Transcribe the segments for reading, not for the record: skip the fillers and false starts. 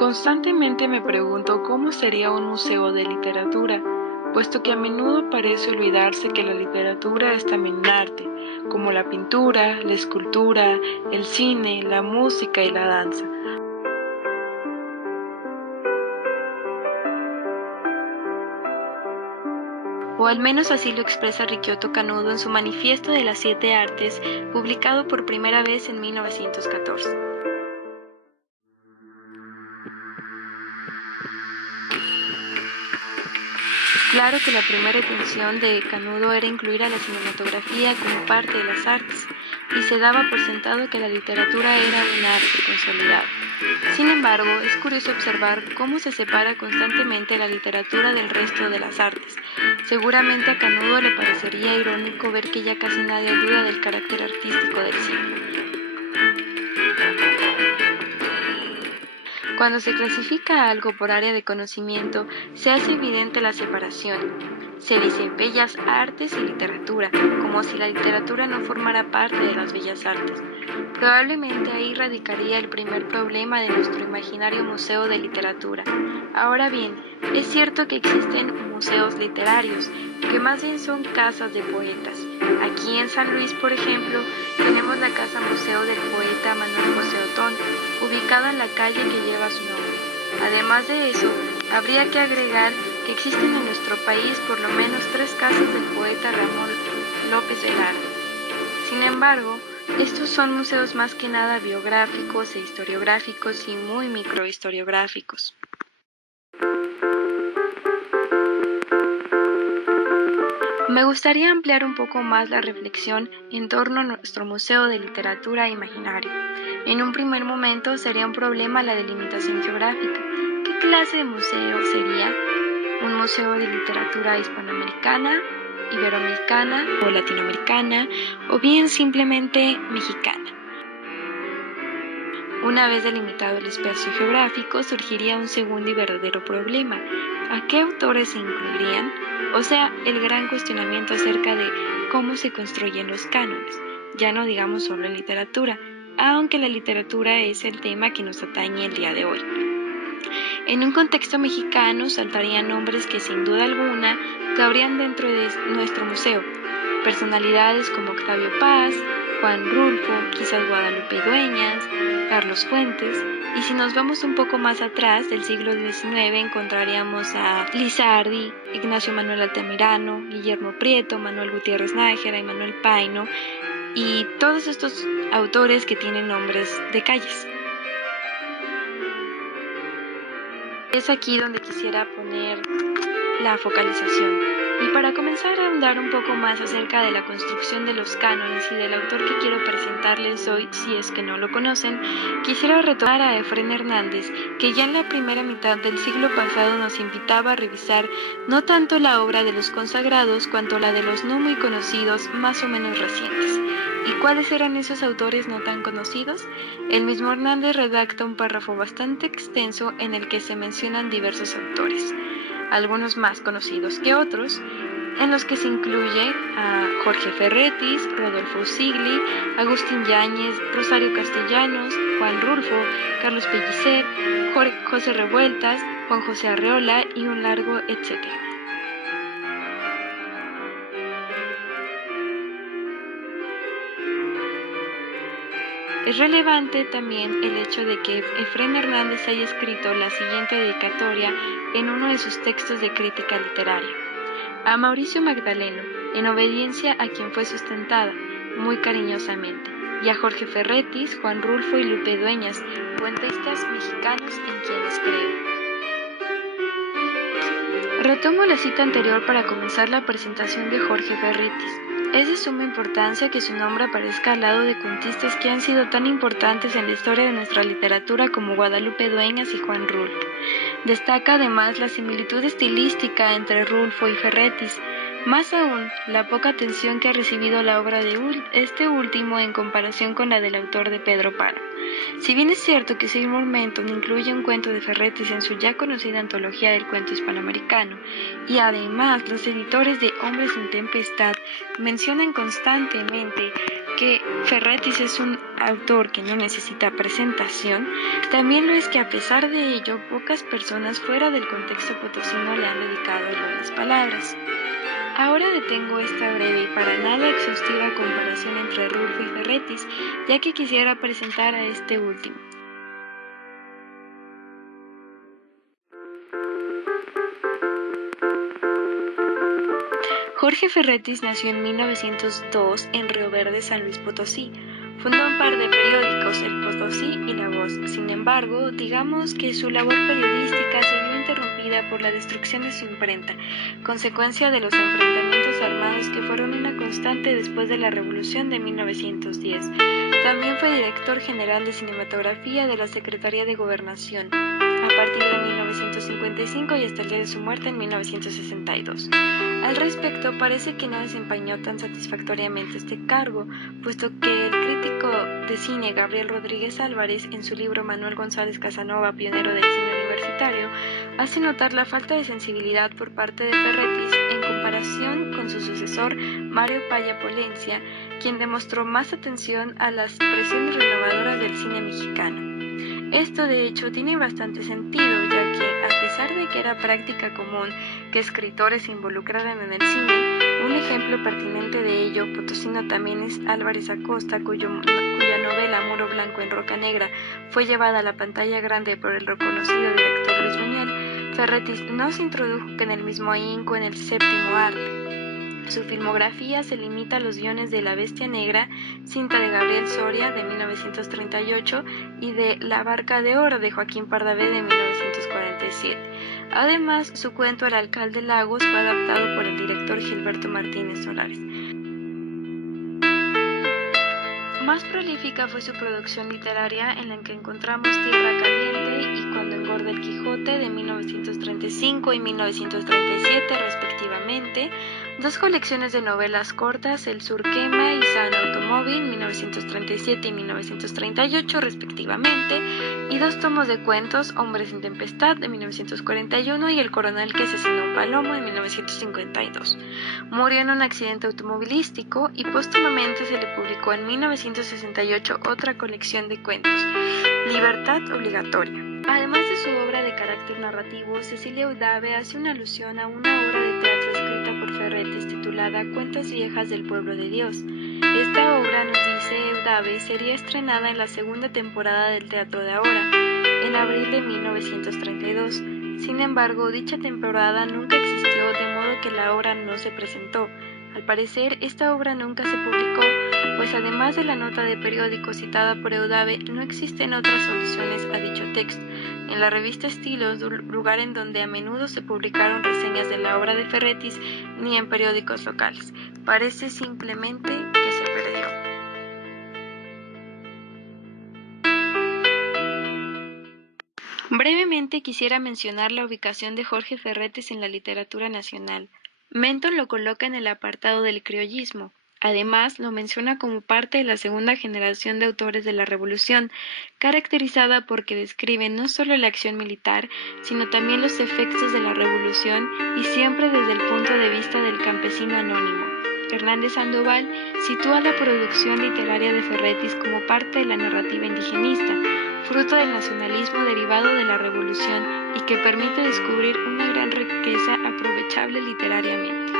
Constantemente me pregunto cómo sería un museo de literatura, puesto que a menudo parece olvidarse que la literatura es también un arte, como la pintura, la escultura, el cine, la música y la danza. O al menos así lo expresa Ricciotto Canudo en su Manifiesto de las Siete Artes, publicado por primera vez en 1914. Claro que la primera intención de Canudo era incluir a la cinematografía como parte de las artes, y se daba por sentado que la literatura era un arte consolidado. Sin embargo, es curioso observar cómo se separa constantemente la literatura del resto de las artes. Seguramente a Canudo le parecería irónico ver que ya casi nadie duda del carácter artístico del cine. Cuando se clasifica algo por área de conocimiento, se hace evidente la separación. Se dice bellas artes y literatura, como si la literatura no formara parte de las bellas artes. Probablemente ahí radicaría el primer problema de nuestro imaginario museo de literatura. Ahora bien, es cierto que existen museos literarios, que más bien son casas de poetas. Aquí en San Luis, por ejemplo, tenemos la Casa Museo del poeta Manuel José Otón, ubicada en la calle que lleva su nombre. Además de eso, habría que agregar que existen en nuestro país por lo menos 3 casas del poeta Ramón López Velarde. Sin embargo, estos son museos más que nada biográficos e historiográficos y muy microhistoriográficos. Me gustaría ampliar un poco más la reflexión en torno a nuestro Museo de Literatura Imaginario. En un primer momento sería un problema la delimitación geográfica. ¿Qué clase de museo sería? ¿Un museo de literatura hispanoamericana, iberoamericana o latinoamericana, o bien simplemente mexicana? Una vez delimitado el espacio geográfico, surgiría un segundo y verdadero problema. ¿A qué autores se incluirían? O sea, el gran cuestionamiento acerca de cómo se construyen los cánones, ya no digamos solo en literatura, aunque la literatura es el tema que nos atañe el día de hoy. En un contexto mexicano saltarían nombres que sin duda alguna cabrían dentro de nuestro museo, personalidades como Octavio Paz, Juan Rulfo, quizás Guadalupe Dueñas, Carlos Fuentes, y si nos vamos un poco más atrás, del siglo XIX, encontraríamos a Lizardi, Ignacio Manuel Altamirano, Guillermo Prieto, Manuel Gutiérrez Nájera y Manuel Paino, y todos estos autores que tienen nombres de calles. Es aquí donde quisiera poner la focalización. Y para comenzar a ahondar un poco más acerca de la construcción de los cánones y del autor que quiero presentarles hoy, si es que no lo conocen, quisiera retomar a Efrén Hernández, que ya en la primera mitad del siglo pasado nos invitaba a revisar no tanto la obra de los consagrados cuanto la de los no muy conocidos, más o menos recientes. ¿Y cuáles eran esos autores no tan conocidos? El mismo Hernández redacta un párrafo bastante extenso en el que se mencionan diversos autores, algunos más conocidos que otros, en los que se incluye a Jorge Ferretis, Rodolfo Usigli, Agustín Yáñez, Rosario Castellanos, Juan Rulfo, Carlos Pellicer, José Revueltas, Juan José Arreola y un largo etcétera. Es relevante también el hecho de que Efrén Hernández haya escrito la siguiente dedicatoria en uno de sus textos de crítica literaria. A Mauricio Magdaleno, en obediencia a quien fue sustentada, muy cariñosamente, y a Jorge Ferretis, Juan Rulfo y Lupe Dueñas, cuentistas mexicanos en quienes creo. Retomo la cita anterior para comenzar la presentación de Jorge Ferretis. Es de suma importancia que su nombre aparezca al lado de cuentistas que han sido tan importantes en la historia de nuestra literatura como Guadalupe Dueñas y Juan Rulfo. Destaca además la similitud estilística entre Rulfo y Ferretis, más aún la poca atención que ha recibido la obra de este último en comparación con la del autor de Pedro Páramo. Si bien es cierto que Seymour Menton incluye un cuento de Ferretis en su ya conocida antología del cuento hispanoamericano, y además los editores de Hombres en Tempestad mencionan constantemente que Ferretis es un autor que no necesita presentación, también lo es que a pesar de ello, pocas personas fuera del contexto potosino le han dedicado algunas palabras. Ahora detengo esta breve y para nada exhaustiva comparación entre Rulfo y Ferretis, ya que quisiera presentar a este último. Jorge Ferretis nació en 1902 en Río Verde, San Luis Potosí. Fundó un par de periódicos, El Potosí y La Voz. Sin embargo, digamos que su labor periodística se vio interrumpida por la destrucción de su imprenta, consecuencia de los enfrentamientos armados que fueron una constante después de la Revolución de 1910. También fue director general de cinematografía de la Secretaría de Gobernación, a partir de 1955 y hasta el día de su muerte en 1962. Al respecto, parece que no desempeñó tan satisfactoriamente este cargo, puesto que el crítico de cine Gabriel Rodríguez Álvarez, en su libro Manuel González Casanova, pionero del cine universitario, hace notar la falta de sensibilidad por parte de Ferretis en comparación con su sucesor Mario Paya Polencia, quien demostró más atención a las presiones renovadoras del cine mexicano. Esto de hecho tiene bastante sentido, ya que a pesar de que era práctica común que escritores se involucraran en el cine, un ejemplo pertinente de ello potosino también es Álvarez Acosta, cuya novela Muro Blanco en Roca Negra fue llevada a la pantalla grande por el reconocido director Luis Buñuel. Ferretis no se introdujo en el mismo ahínco en el séptimo arte. Su filmografía se limita a los guiones de La Bestia Negra, cinta de Gabriel Soria de 1938 y de La Barca de Oro de Joaquín Pardavé de 1947. Además, su cuento El Alcalde Lagos fue adaptado por el director Gilberto Martínez Solares. Más prolífica fue su producción literaria, en la que encontramos Tierra Caliente y Cuando engorda el Quijote de 1935 y 1937 respectivamente, dos colecciones de novelas cortas, El Sur Quema y San Automóvil, 1937 y 1938 respectivamente, y dos tomos de cuentos, Hombres en Tempestad, de 1941 y El Coronel que asesinó un palomo, de 1952. Murió en un accidente automovilístico y póstumamente se le publicó en 1968 otra colección de cuentos, Libertad Obligatoria. Además de su obra de carácter narrativo, Cecilia Eudave hace una alusión a una obra de teatro escrita por Ferretis titulada Cuentos Viejas del Pueblo de Dios. Esta obra, nos dice Eudave, sería estrenada en la segunda temporada del Teatro de Ahora, en abril de 1932. Sin embargo, dicha temporada nunca existió, de modo que la obra no se presentó. Al parecer, esta obra nunca se publicó, pues además de la nota de periódico citada por Eudave, no existen otras soluciones a dicho texto. En la revista Estilos, lugar en donde a menudo se publicaron reseñas de la obra de Ferretis, ni en periódicos locales. Parece simplemente que se perdió. Brevemente quisiera mencionar la ubicación de Jorge Ferretis en la literatura nacional. Menton lo coloca en el apartado del criollismo. Además, lo menciona como parte de la segunda generación de autores de la Revolución, caracterizada porque describen no solo la acción militar, sino también los efectos de la Revolución y siempre desde el punto de vista del campesino anónimo. Hernández Sandoval sitúa la producción literaria de Ferretis como parte de la narrativa indigenista, fruto del nacionalismo derivado de la Revolución y que permite descubrir una gran riqueza aprovechable literariamente.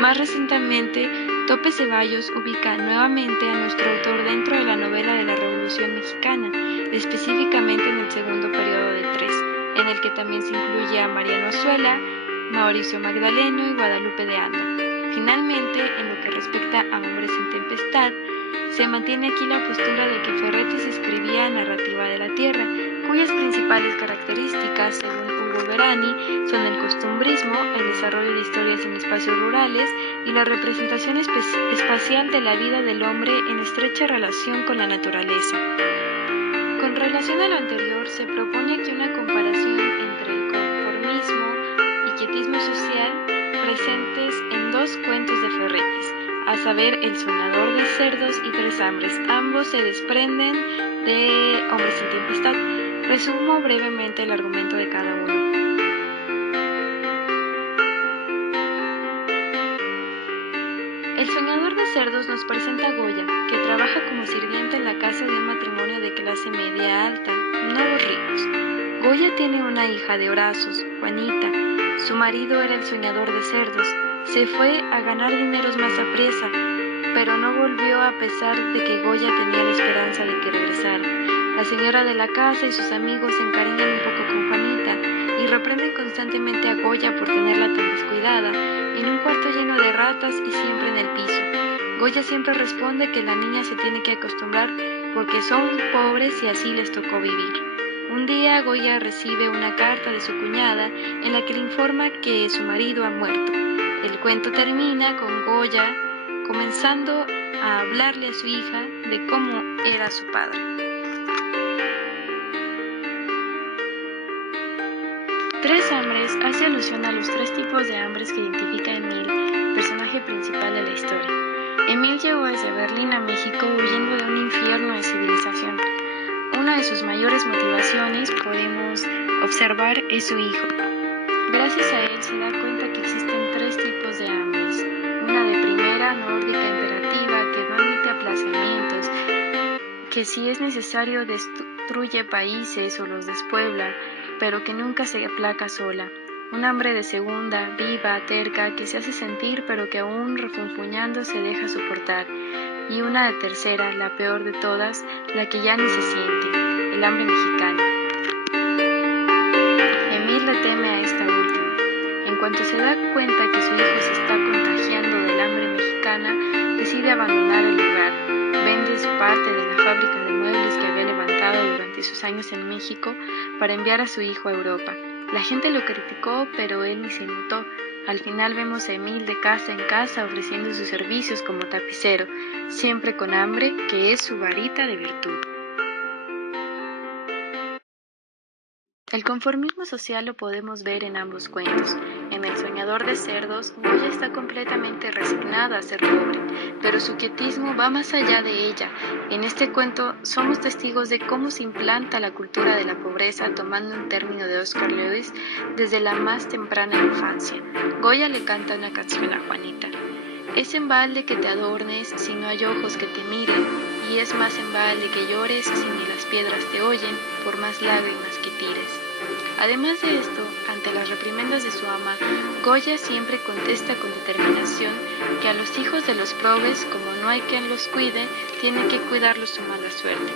Más recientemente, Tope Ceballos ubica nuevamente a nuestro autor dentro de la novela de la Revolución Mexicana, específicamente en el segundo periodo de Tres, en el que también se incluye a Mariano Azuela, Mauricio Magdaleno y Guadalupe de Anda. Finalmente, en lo que respecta a Hombres en Tempestad, se mantiene aquí la postura de que Ferretis escribía narrativa de la tierra, cuyas principales características, según Hugo Verani, son el costumbrismo, el desarrollo de historias en espacios rurales y la representación espacial de la vida del hombre en estrecha relación con la naturaleza. Con relación a lo anterior, se propone aquí una comparación entre el conformismo y quietismo social presentes en dos cuentos de Ferretis, a saber, El Soñador de Cerdos y Tres Hambres. Ambos se desprenden de Hombres en Tempestad. Resumo brevemente el argumento de cada uno. El Soñador de Cerdos nos presenta a Goya, que una hija de Horazos, Juanita. Su marido era el soñador de cerdos. Se fue a ganar dineros más aprisa, pero no volvió a pesar de que Goya tenía la esperanza de que regresara. La señora de la casa y sus amigos se encariñan un poco con Juanita y reprenden constantemente a Goya por tenerla tan descuidada, en un cuarto lleno de ratas y siempre en el piso. Goya siempre responde que la niña se tiene que acostumbrar porque son pobres y así les tocó vivir. Un día Goya recibe una carta de su cuñada en la que le informa que su marido ha muerto. El cuento termina con Goya comenzando a hablarle a su hija de cómo era su padre. Tres hambres hace alusión a los tres tipos de hambres que identifica Emil, personaje principal de la historia. Emil llegó desde Berlín a México huyendo de un infierno de civilización. Una de sus mayores motivaciones, podemos observar, es su hijo. Gracias a él se da cuenta que existen tres tipos de hambres. Una de primera, nórdica, imperativa, que no admite aplazamientos, que si es necesario destruye países o los despuebla, pero que nunca se aplaca sola. Un hambre de segunda, viva, terca, que se hace sentir pero que aún refunfuñando se deja soportar. Y una de tercera, la peor de todas, la que ya ni se siente, el hambre mexicana. Emil le teme a esta última. En cuanto se da cuenta que su hijo se está contagiando del hambre mexicana, decide abandonar el lugar. Vende su parte de la fábrica de muebles que había levantado durante sus años en México para enviar a su hijo a Europa. La gente lo criticó, pero él ni se notó. Al final vemos a Emil de casa en casa ofreciendo sus servicios como tapicero, siempre con hambre, que es su varita de virtud. El conformismo social lo podemos ver en ambos cuentos. En El soñador de cerdos, Goya está completamente resignada a ser pobre, pero su quietismo va más allá de ella. En este cuento somos testigos de cómo se implanta la cultura de la pobreza, tomando un término de Oscar Lewis, desde la más temprana infancia. Goya le canta una canción a Juanita. Es en balde que te adornes si no hay ojos que te miren, y es más en balde que llores si ni las piedras te oyen, por más lágrimas que tires. Además de esto, ante las reprimendas de su ama, Goya siempre contesta con determinación que a los hijos de los probes, como no hay quien los cuide, tiene que cuidarlos su mala suerte.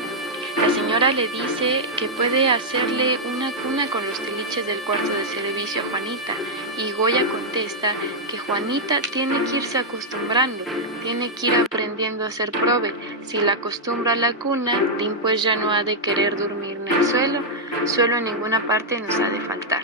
La señora le dice que puede hacerle una cuna con los tiliches del cuarto de servicio a Juanita, y Goya contesta que Juanita tiene que irse acostumbrando, tiene que ir aprendiendo a ser probe. Si la acostumbra a la cuna, pues ya no ha de querer dormir en el suelo en ninguna parte nos ha de faltar.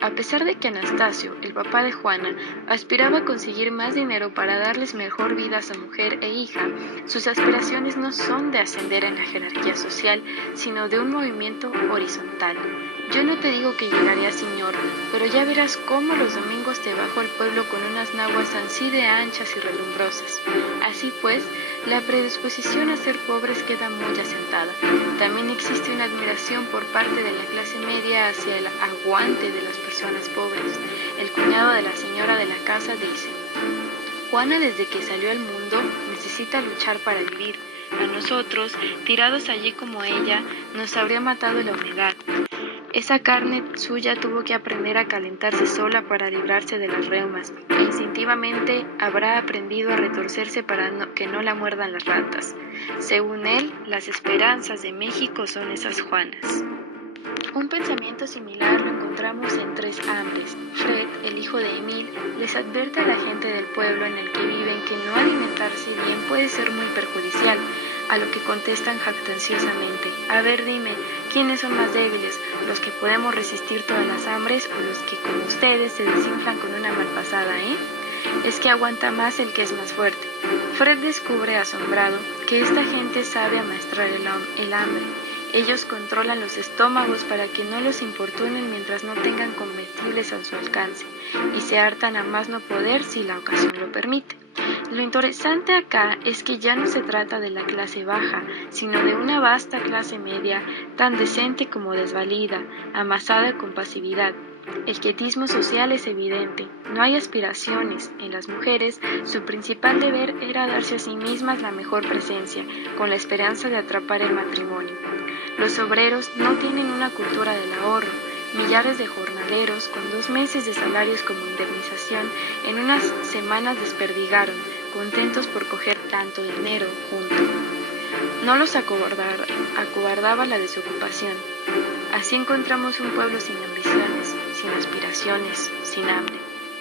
A pesar de que Anastasio, el papá de Juana, aspiraba a conseguir más dinero para darles mejor vida a su mujer e hija, sus aspiraciones no son de ascender en la jerarquía social, sino de un movimiento horizontal. Yo no te digo que llegaré a señor, pero ya verás cómo los domingos te bajo al pueblo con unas naguas así de anchas y relumbrosas. Así pues, la predisposición a ser pobres queda muy asentada. También existe una admiración por parte de la clase media hacia el aguante de las personas pobres. El cuñado de la señora de la casa dice: Juana, desde que salió al mundo, necesita luchar para vivir. A nosotros, tirados allí como ella, nos habría matado la humedad. Esa carne suya tuvo que aprender a calentarse sola para librarse de las reumas, e instintivamente habrá aprendido a retorcerse para que no la muerdan las ratas. Según él, las esperanzas de México son esas Juanas. Un pensamiento similar lo encontramos en Tres hambres. Fred, el hijo de Emil, les advierte a la gente del pueblo en el que viven que no alimentarse bien puede ser muy perjudicial, a lo que contestan jactanciosamente: a ver, dime, ¿quiénes son más débiles, los que podemos resistir todas las hambres o los que, como ustedes, se desinflan con una malpasada, Es que aguanta más el que es más fuerte. Fred descubre, asombrado, que esta gente sabe amaestrar el hambre. Ellos controlan los estómagos para que no los importunen mientras no tengan comestibles a su alcance, y se hartan a más no poder si la ocasión lo permite. Lo interesante acá es que ya no se trata de la clase baja, sino de una vasta clase media, tan decente como desvalida, amasada con pasividad. El quietismo social es evidente, no hay aspiraciones. En las mujeres, su principal deber era darse a sí mismas la mejor presencia, con la esperanza de atrapar el matrimonio. Los obreros no tienen una cultura del ahorro, Millares de jornaleros, con 2 meses de salarios como indemnización, en unas semanas desperdigaron, contentos por coger tanto dinero junto. No los acobardaba la desocupación. Así encontramos un pueblo sin ambiciones, sin aspiraciones, sin hambre.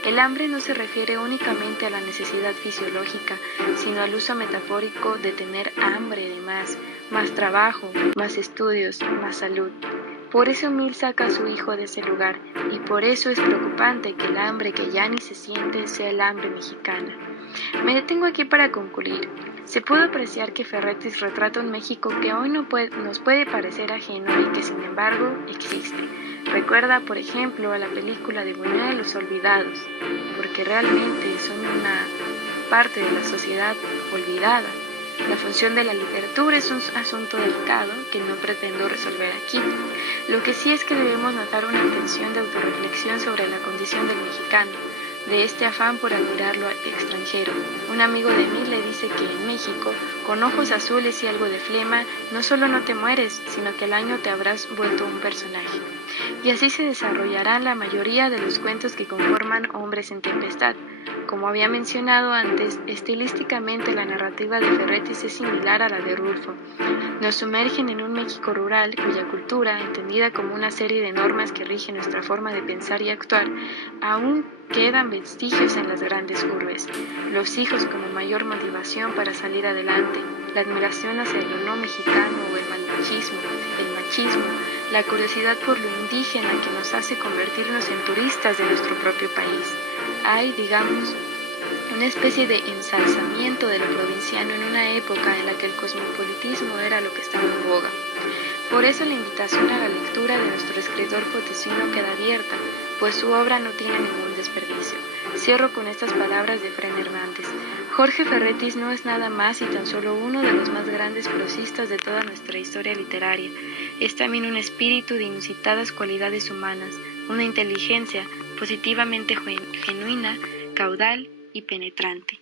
El hambre no se refiere únicamente a la necesidad fisiológica, sino al uso metafórico de tener hambre de más trabajo, más estudios, más salud. Por eso Mill saca a su hijo de ese lugar, y por eso es preocupante que el hambre que ya ni se siente sea el hambre mexicana. Me detengo aquí para concluir. Se pudo apreciar que Ferretis retrata un México que hoy nos puede parecer ajeno y que sin embargo existe. Recuerda, por ejemplo, a la película de Buñuel de los Olvidados, porque realmente son una parte de la sociedad olvidada. La función de la literatura es un asunto delicado que no pretendo resolver aquí. Lo que sí es que debemos notar una intención de autorreflexión sobre la condición del mexicano, de este afán por admirar lo extranjero. Un amigo de mí le dice que en México, con ojos azules y algo de flema, no solo no te mueres, sino que al año te habrás vuelto un personaje. Y así se desarrollarán la mayoría de los cuentos que conforman Hombres en Tempestad. Como había mencionado antes, estilísticamente la narrativa de Ferretis es similar a la de Rulfo. Nos sumergen en un México rural cuya cultura, entendida como una serie de normas que rigen nuestra forma de pensar y actuar, aún quedan vestigios en las grandes urbes. Los hijos como mayor motivación para salir adelante, la admiración hacia lo no mexicano o el machismo, la curiosidad por lo indígena que nos hace convertirnos en turistas de nuestro propio país. Hay, digamos, una especie de ensalzamiento de lo provinciano en una época en la que el cosmopolitismo era lo que estaba en boga. Por eso la invitación a la lectura de nuestro escritor potosino queda abierta, pues su obra no tiene ningún desperdicio. Cierro con estas palabras de Fren Hernández. Jorge Ferretis no es nada más y tan solo uno de los más grandes prosistas de toda nuestra historia literaria. Es también un espíritu de inusitadas cualidades humanas, una inteligencia positivamente genuina, caudal y penetrante.